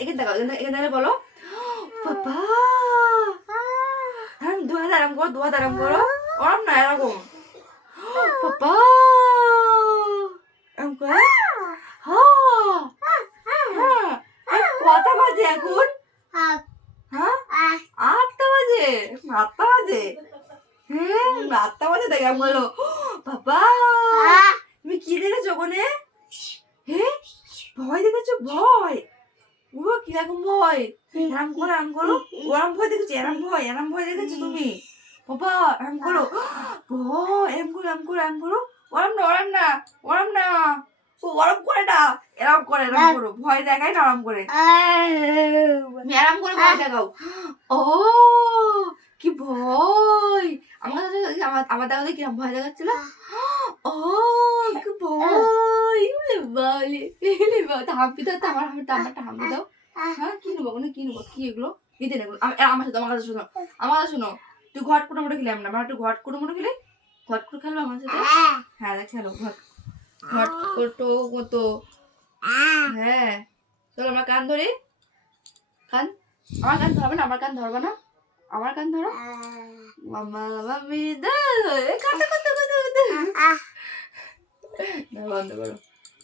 এখানে দেখাও, এখানে বলো বাবা। হ্যাঁ, দু হাত আরাম করো, দু হাত আরাম করো। ওরম না, এরকম বাবা এরকম করে। কটা বাজে এখন? হ্যাঁ, 8টা বাজে, 8টা বাজে। হ্যাঁ, 8টা বাজে দেখে বললো বাবা তুমি কি দেখেছো ওখানে? হ্যাঁ, ভয় দেখেছো? ভয়? ও কিরকম ভয়? এরম করো, এরম করো। ওরম ভয় দেখেছো? এরম ভয় দেখেছো তুমি? বাবা এরম করো, ভয় এরম করো, এরম করো, এরম করো। ওরম না, ওরম না, ওরম না। ও ওরম করে না, এরম করে, এরম করো। ভয় দেখাই না ওরম করে। তুমি এরম করে ভয় দেখাও। ও কি ভয়! আমার দাদা কিরম ভয় দেখাচ্ছিল। ও কি ভয়! হাম্পি দাও তো, আমার হাম্পি দাও। হ্যাঁ, কি নেবো কি নেবো? কি এগুলো? কি দিয়ে নেবো? আমার কাছে শোনো, আমার কাছে শোনো। তুই ঘট কুটো মুটো খেলাম না, আমার একটু ঘট কুটো মুটো খেলে, ঘট কুটো খেলবো আমার সাথে? হ্যাঁ খেলো, ঘট কুটো মতো। হ্যাঁ চলো, আমার কান ধরে, কান, আমার কান ধরবে না, আমার কান ধরবে না, আমার কান ধরো। মামা মামি দা, কত কত কত কত। বন্ধ করো।